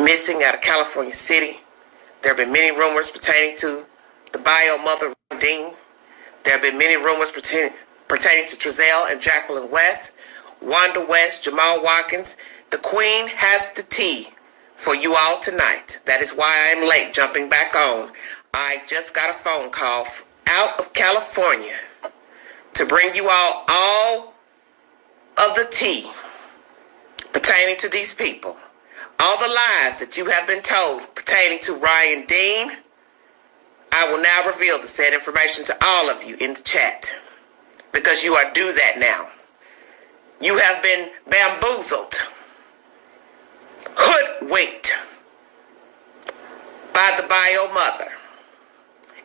missing out of California City. There have been many rumors pertaining to the bio mother, Dean. There have been many rumors pertaining to Trezell and Jacqueline West, Wanda West, Jamal Watkins. The Queen has the tea for you all tonight. That is why I am late jumping back on. I just got a phone call out of California to bring you all of the tea pertaining to these people. All the lies that you have been told pertaining to Ryan Dean, I will now reveal the said information to all of you in the chat, because you are due that now. You have been bamboozled, hoodwinked by the bio mother.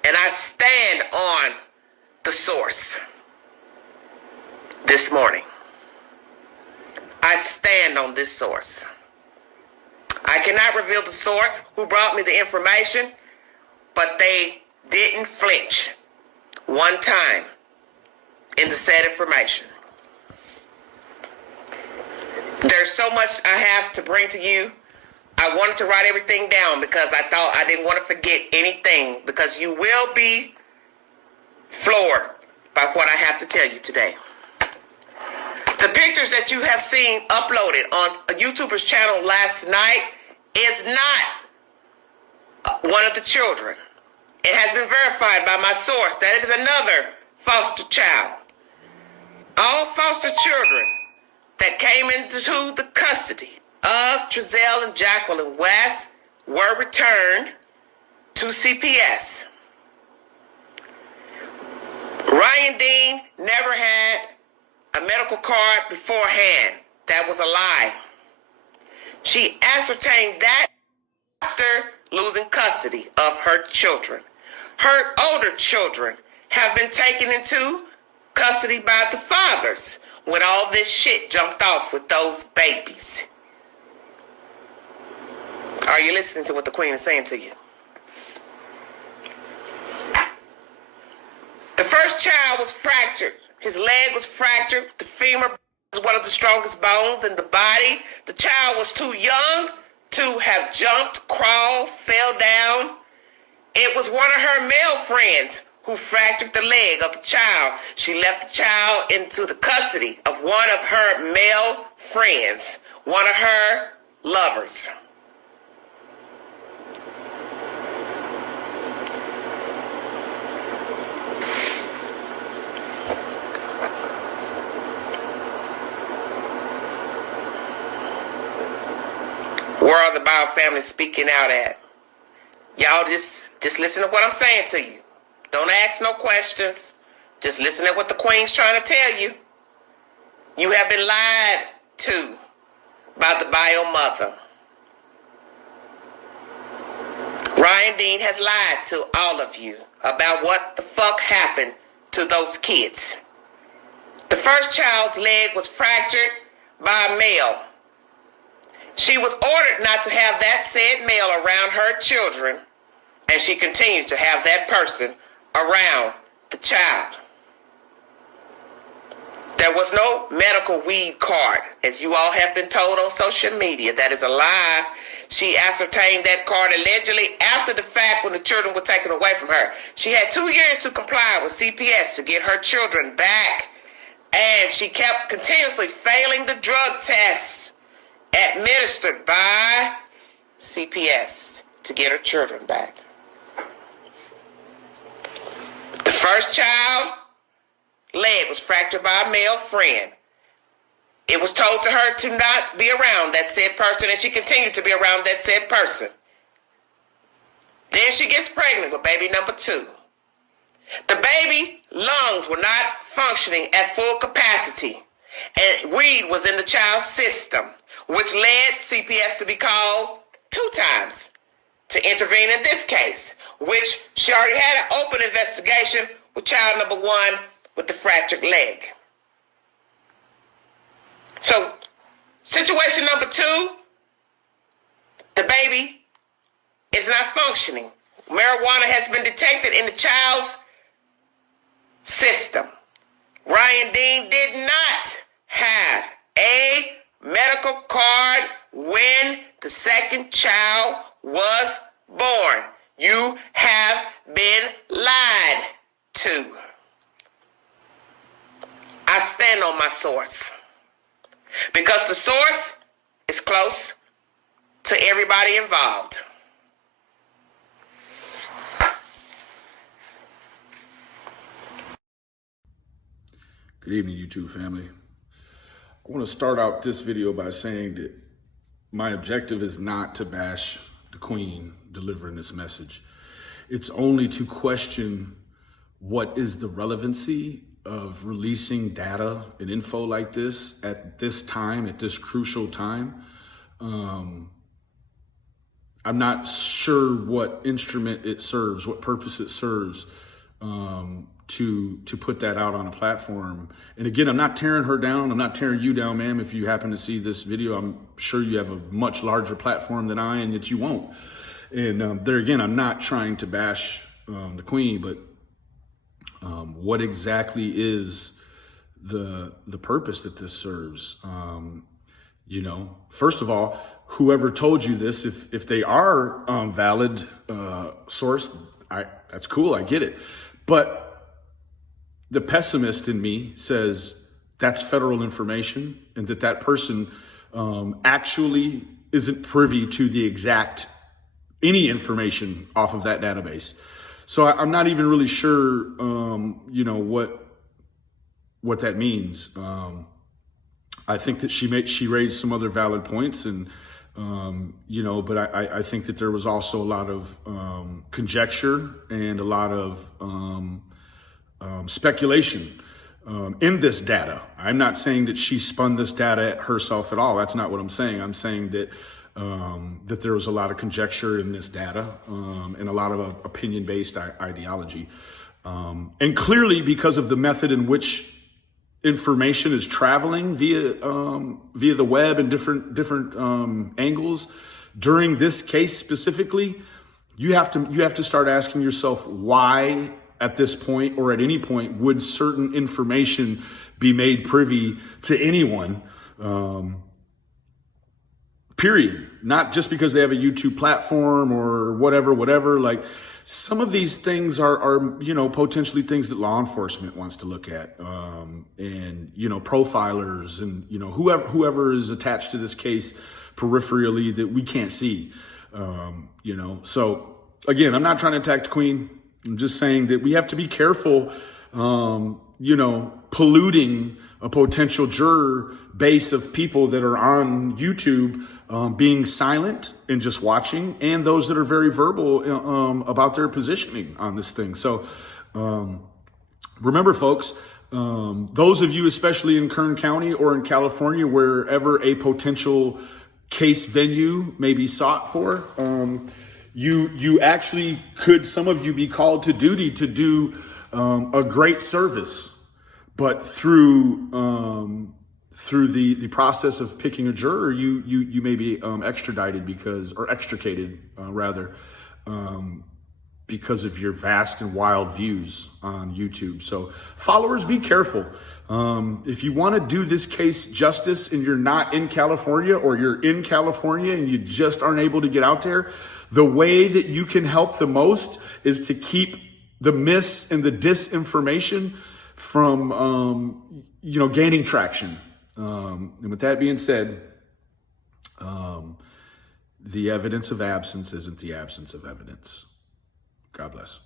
And I stand on the source this morning. I stand on this source. I cannot reveal the source who brought me the information, but they didn't flinch one time in the said information. There's so much I have to bring to you. I wanted to write everything down because I thought I didn't want to forget anything, because you will be floored by what I have to tell you today. The pictures that you have seen uploaded on a YouTuber's channel last night is not one of the children. It has been verified by my source that it is another foster child. All foster children that came into the custody of Trezell and Jacqueline West were returned to CPS. Ryan Dean never had a medical card beforehand. That was a lie. She ascertained that after losing custody of her children. Her older children have been taken into custody by the fathers when all this shit jumped off with those babies. Are you listening to what the Queen is saying to you? The first child was fractured. His leg was fractured. The femur was one of the strongest bones in the body. The child was too young to have jumped, crawled, fell down. It was one of her male friends who fractured the leg of the child. She left the child into the custody of one of her male friends, one of her lovers. Where are the Bio family speaking out at? Y'all just listen to what I'm saying to you. Don't ask no questions. Just listen to what the Queen's trying to tell you. You have been lied to by the bio mother. Ryan Dean has lied to all of you about what the fuck happened to those kids. The first child's leg was fractured by a male. She was ordered not to have that said male around her children, and she continued to have that person around the child. There was no medical weed card, as you all have been told on social media. That is a lie. She ascertained that card allegedly after the fact when the children were taken away from her. She had 2 years to comply with CPS to get her children back, and she kept continuously failing the drug tests administered by CPS to get her children back. The first child leg was fractured by a male friend. It was told to her to not be around that said person, and she continued to be around that said person. Then she gets pregnant with baby number 2. The baby lungs were not functioning at full capacity, and weed was in the child's system, which led CPS to be called 2 times to intervene in this case, which she already had an open investigation with child number 1 with the fractured leg. So, situation number 2, the baby is not functioning. Marijuana has been detected in the child's system. Ryan Dean did not have a medical card when the second child was born. You have been lied to. I stand on my source because the source is close to everybody involved. Good evening, YouTube family. I want to start out this video by saying that my objective is not to bash the Queen delivering this message. It's only to question what is the relevancy of releasing data and info like this at this time, at this crucial time. I'm not sure what instrument it serves, what purpose it serves to put that out on a platform. And again, I'm not tearing her down. I'm not tearing you down, ma'am. If you happen to see this video, I'm sure you have a much larger platform than I, and that you won't. And there again, I'm not trying to bash the Queen, but what exactly is the purpose that this serves? You know, first of all, whoever told you this, if they are valid source, that's cool, I get it. But the pessimist in me says that's federal information and that person actually isn't privy to the exact any information off of that database. So I'm not even really sure, you know, what that means. I think that she raised some other valid points, and you know, but I think that there was also a lot of conjecture and a lot of speculation in this data. I'm not saying that she spun this data herself at all. That's not what I'm saying. I'm saying that that there was a lot of conjecture in this data and a lot of opinion-based ideology. And clearly, because of the method in which information is traveling via the web and different angles during this case specifically, you have to start asking yourself why at this point or at any point would certain information be made privy to anyone, period. Not just because they have a YouTube platform or whatever. Like, some of these things are you know, potentially things that law enforcement wants to look at, and you know, profilers and you know, whoever is attached to this case peripherally that we can't see, you know. So again, I'm not trying to attack the Queen. I'm just saying that we have to be careful, you know, polluting a potential juror base of people that are on YouTube, being silent and just watching, and those that are very verbal about their positioning on this thing. So remember, folks, those of you, especially in Kern County or in California, wherever a potential case venue may be sought for, you actually could, some of you, be called to duty to do a great service, but through the process of picking a juror, you may be extradited extricated because of your vast and wild views on YouTube. So followers, be careful. If you want to do this case justice and you're not in California, or you're in California and you just aren't able to get out there, the way that you can help the most is to keep the mis and the disinformation from, you know, gaining traction. And with that being said, the evidence of absence isn't the absence of evidence. God bless.